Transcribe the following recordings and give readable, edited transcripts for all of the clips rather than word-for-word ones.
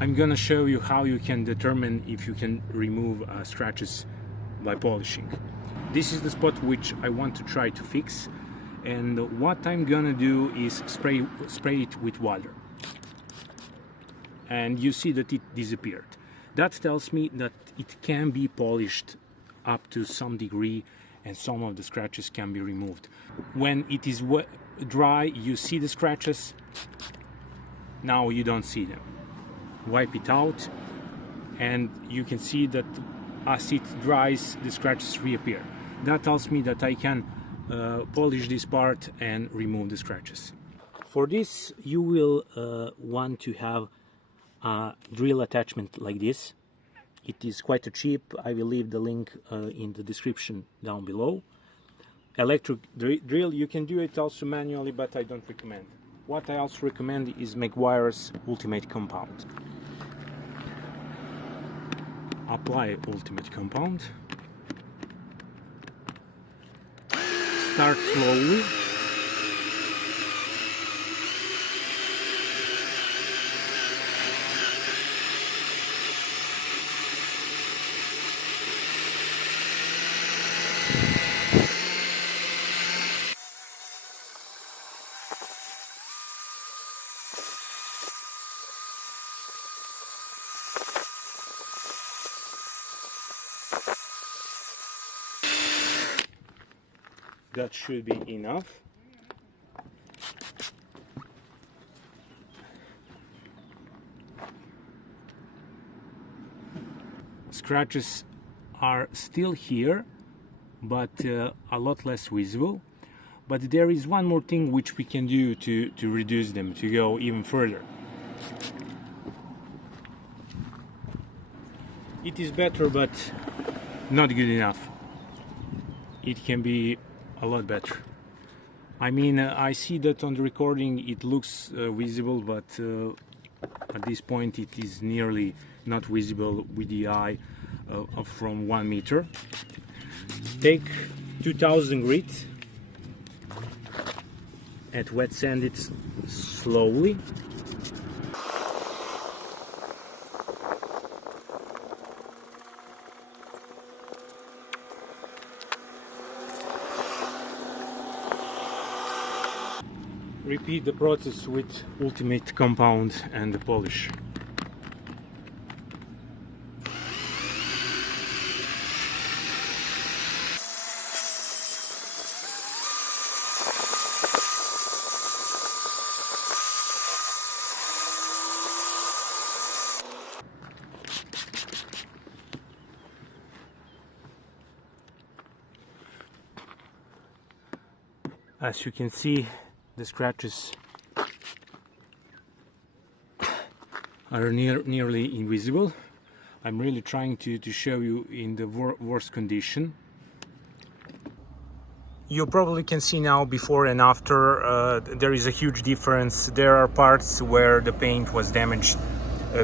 I'm gonna show you how you can determine if you can remove scratches by polishing. This is the spot which I want to try to fix, and what I'm gonna do is spray it with water, and you see that it disappeared. That tells me that it can be polished up to some degree and some of the scratches can be removed. When it is dry, you see the scratches. Now you don't see them. Wipe it out and you can see that as it dries, the scratches reappear. That tells me that I can polish this part and remove the scratches. For this, you will want to have a drill attachment like this. It is quite cheap. I will leave the link in the description down below. Electric drill, you can do it also manually, but I don't recommend. What I also recommend is Meguiar's Ultimate Compound. Apply Ultimate Compound. Start slowly. That should be enough. Scratches are still here, but a lot less visible. But there is one more thing which we can do to reduce them, to go even further. It is better, but not good enough. It can be a lot better. I mean, I see that on the recording it looks visible, but at this point it is nearly not visible with the eye from 1 meter. Take 2000 grit and wet sand it slowly. Repeat the process with Ultimate Compound and the polish. As you can see, the scratches are nearly invisible. I'm really trying to show you in the worst condition. You probably can see now before and after. There is a huge difference. There are parts where the paint was damaged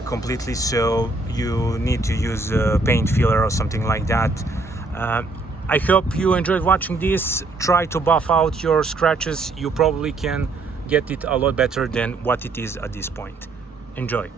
completely, so you need to use a paint filler or something like that. I hope you enjoyed watching this. Try to buff out your scratches. You probably can get it a lot better than what it is at this point. Enjoy.